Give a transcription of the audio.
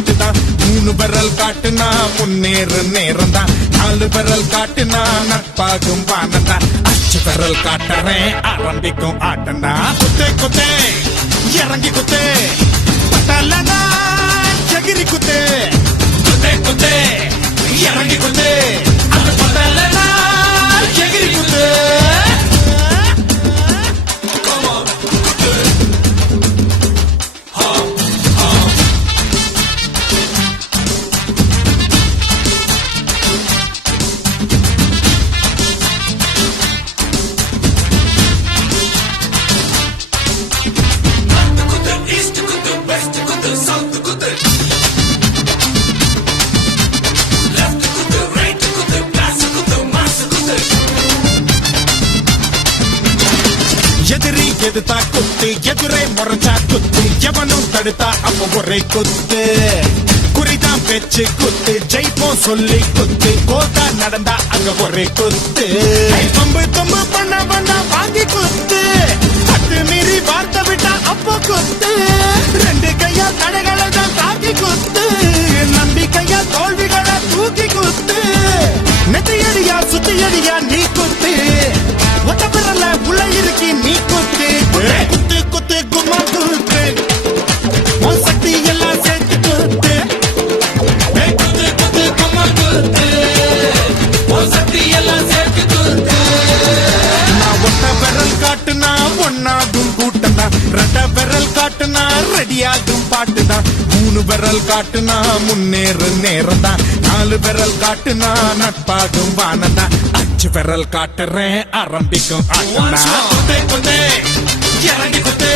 பாட்டுதான். 3 விரல் காட்டுனா முன்னேறு நேரம் தான். 4 விரல் காட்டுனா நட்பாகும் வானந்தான். 5 விரல் காட்டுறேன் ஆரம்பிக்கும் ஆட்டண்டா. குத்தே குத்தே இறங்கி குத்தே பட்டலனா எகிரி குத்தே. குத்தே குத்தே இறங்கி குத்தே அது பட்டலனா எகிரி குத்தே. எதிரி எதுத்தா குத்து எதிரே முறைச்சா குத்து எவனும் தடுத்தா அப்ப ஒரே குத்து. குறிதான் பேச்சு குத்து ஜெயிப்போம் சொல்லி குத்து. கோட்டா நடந்தா அங்க ஒரே குத்து. தொம்பு தொம்பு பண்ண பண்ண வாங்கி குத்து. பத்து மீறி வார்த்தை விட்டா அப்போ குத்து. 2 கையா தடைகளை தான் தாக்கி குத்து. நம்பிக்கையா தோல்விகளை தூக்கி குத்து. நெத்தியடியா சுத்தியடியா நீ குத்து. ஒட்ட பிறல உள்ள இருக்கி நீ குத்து. குத்து குத்து கும்மா குத்து. உன் சக்தி எல்லாம் சேர்த்து குத்து. குத்து குத்து கும்மா குத்து. உன் சக்தி எல்லாம் சேர்த்து குத்து. நான் ஒட்ட விரல் காட்டுனா ஒன்னாகும் கூட்டம்டா. 2 விரல் காட்டுனா ரெடியாகும் பாட்டுதான். 3 விரல் காட்டுனா முன்னேறு நேரம் தான். 4 விரல் காட்டுனா நட்பாகும் வானந்தான். 5 விரல் காட்டுறேன் ஆரம்பிக்கும் ஆட்டம்டா. குத்தே குத்தே இறங்கி குத்தே